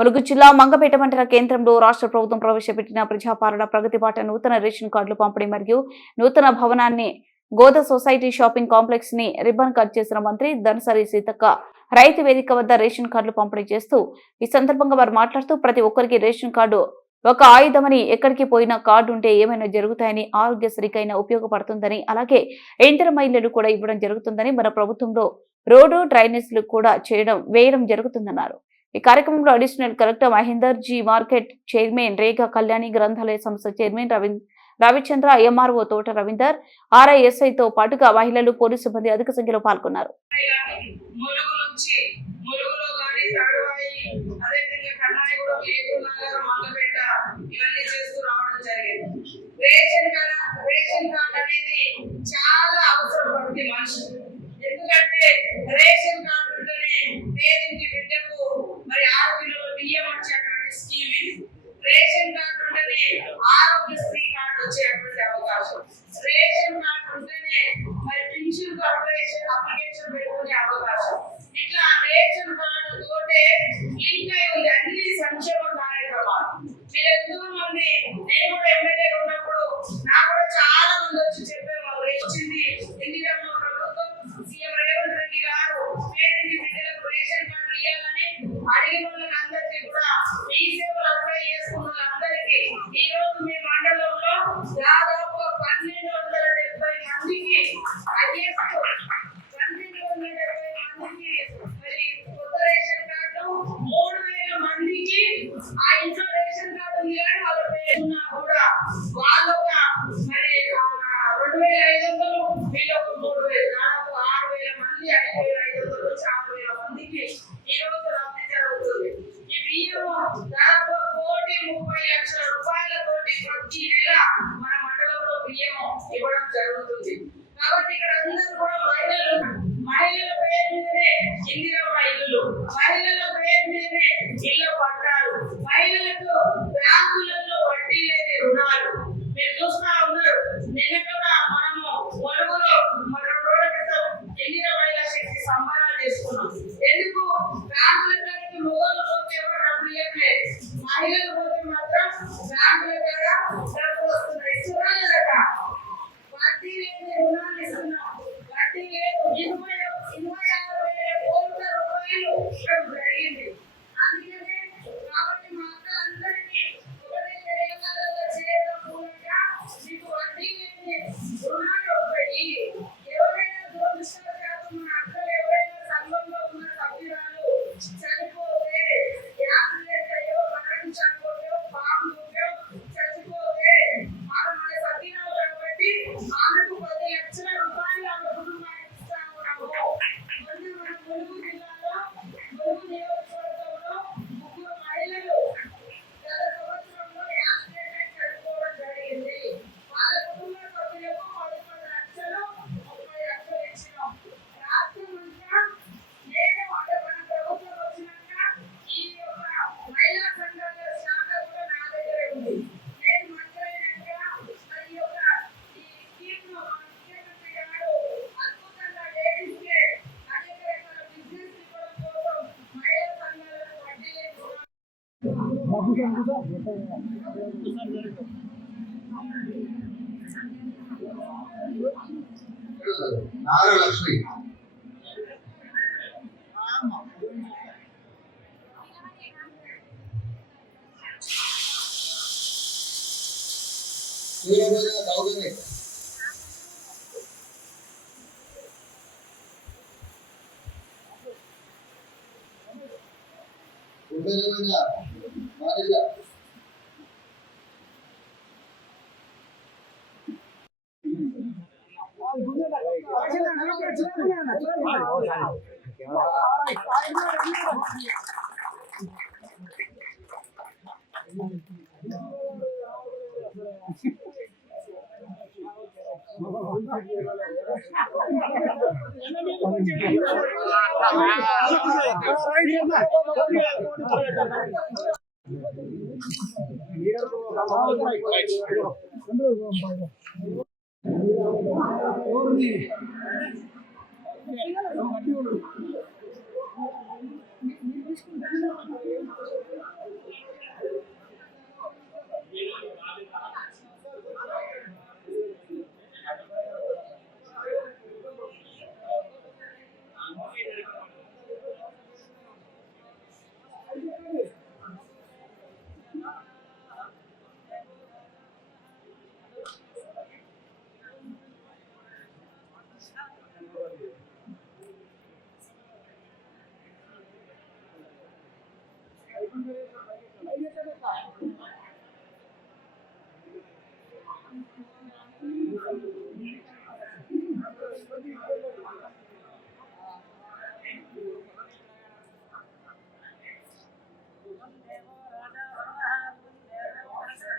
ములుగు జిల్లా మంగపేట మండల కేంద్రంలో రాష్ట్ర ప్రభుత్వం ప్రవేశపెట్టిన ప్రజాపాలన ప్రగతి బాట నూతన రేషన్ కార్డులు పంపిణీ మరియు నూతన భవనాన్ని గోద సొసైటీ షాపింగ్ కాంప్లెక్స్ ని రిబ్బన్ కట్ చేసిన మంత్రి ధనసరి సీతక్క రైతు వేదిక వద్ద రేషన్ కార్డులు పంపిణీ చేస్తూ ఈ సందర్భంగా వారు మాట్లాడుతూ ప్రతి ఒక్కరికి రేషన్ కార్డు ఒక ఆయుధమని ఎక్కడికి పోయినా కార్డు ఉంటే ఏమైనా జరుగుతాయని ఆరోగ్యశ్రీకైనా ఉపయోగపడుతుందని అలాగే ఇంటర్ మహిళలు కూడా ఇవ్వడం జరుగుతుందని మన ప్రభుత్వంలో రోడ్డు డ్రైనేజీలు కూడా వేయడం జరుగుతుందన్నారు। ఈ కార్యక్రమంలో additional collector Mahender ji market chairman Rekha Kalyani గ్రంథాలయ సంస్థ చైర్మన్ రవిచంద్ర ఎంఆర్ఓ తోట రవీందర్ ఆర్ఐఎస్ఐతో పాటుగా మహిళలు పోలీసు సిబ్బంది అధిక సంఖ్యలో పాల్గొన్నారు। ఎందుకంటే రేషన్ కార్డు ఉంటేనే పేదింటి బిడ్డకు మరి 6 కిలోల బియ్యం వచ్చేటువంటి స్కీమ్ ఇది। రేషన్ కార్డు ఉంటేనే ఆరోగ్యశ్రీ కార్డు వచ్చేటువంటి అవకాశం, రేషన్ కార్డు ఉంటేనే మరి పెన్షన్ అప్లికేషన్ పెట్టుకునే అవకాశం, ఇట్లా రేషన్ కార్డు తోటే లింక్ అయి ఉంది అన్ని సంక్షేమ కార్యక్రమాలు। మీరు ఎంతో మంది, నేను కూడా ఎమ్మెల్యే ఉన్నప్పుడు నాకు కూడా చాలా మంది వచ్చి చెప్పేవాళ్ళు వచ్చింది ఇందిరమ్మ ప్రభుత్వం సీఎం రేవంత్ రెడ్డి గారు పేదింటి బిడ్డలకు రేషన్ కార్డు ఇవ్వాలని అడిగిన వాళ్ళందరికీ కూడా ఈ సేవలు అప్లై చేసుకున్న వాళ్ళందరికీ ఈ రోజు మీ మండలంలో దాదాపు 1270 మందికి హైయెస్ట్ 1270 మందికి మరి కొత్త రేషన్ కార్డు, 3000 మందికి ఆ ఇంట్లో రేషన్ కార్డు ఉంది కానీ వాళ్ళ పేరున్నా కూడా వాళ్ళొక మరి 2500 వీళ్ళొక 3000 దాదాపు 6000 మంది 5500 నుంచి 6000 మందికి ఈ రోజు లబ్ధి జరుగుతుంది। ఈ బియ్యం దాదాపు 1,30,00,000 రూపాయలతోటి ప్రతి నెల మన మండలంలో బియ్యం ఇవ్వడం జరుగుతుంది। కాబట్టి ఇక్కడ అందరూ కూడా మహిళల పేరు మీదనే ఇందిరమ్మ ఇల్లులు, మహిళల పేరు మీదనే ఇళ్ళ పట్టాలు, మహిళలకు బ్యాంకులలో వడ్డీ లేని రుణాలు మీరు చూస్తా ఉన్నారు। నిన్న కూడా మనము ములుగులో 2 రోజుల క్రితం ఇందిరా మహిళా శక్తి సంబరాలు చేసుకున్నాం। ఎందుకు బ్యాంకుల కాడికి మొగలు పోతే ఎవరు డబ్బులు ఇవ్వట్లేదు, మహిళలు పోతే మాత్రం బ్యాంకుల ద్వారా డబ్బులు వస్తున్నాయి। ఇస్తున్నారట వడ్డీ లేని రుణాలు ఇస్తున్నాం, వడ్డీ లేదు 26,000 కోట్ల రూపాయలు జరిగింది। అందుకనే కాబట్టి మా అక్కలందరికీ ఒకటే తెలంగాణలో చేయడం మూలంగా మీకు వడ్డీ లేని రుణాలు ఒకటి ఎవరైనా దురదృష్టవశాత్తు మన అక్కలు ఎవరైనా సంఘంలో ఉన్న సభ్యురాలు చనిపోతే యాక్సిడెంట్ అయ్యో మరణం చనిపోతే పాము చచ్చిపోతే ఆమె మన సభ్యురాలు కాబట్టి ఆమెకు 10 లక్షల రూపాయలు ఆమె కుటుంబానికి ఇస్తాము। మన ములుగు జిల్లాలో ములుగు నియోజకవర్గంలో 3 మహిళలు గత సంవత్సరంలో యాక్సిడెంట్ అయి చనిపోవడం జరిగింది। వాళ్ళ కుటుంబ సభ్యులకు 11 లక్షలు 30 లక్షలు ఇచ్చినాం। రాష్ట్రం అంతా నేను అంటే మన ప్రభుత్వం వచ్చినాక ఈ యొక్క మహిళా సంఘాల శాఖ కూడా నా దగ్గర ఉంది। నేను మంత్రి అయినాక ఈ యొక్క ఈ స్కీమ్ మన ముఖ్యమంత్రి గారు అద్భుతంగా లేడీస్కి అనేక రకాల బిజినెస్ ఇవ్వడం కోసం మహిళా సంఘాలకు వడ్డీ లేని నాగలక్ష్మి తీసుకుంటాను ఎప్పుడు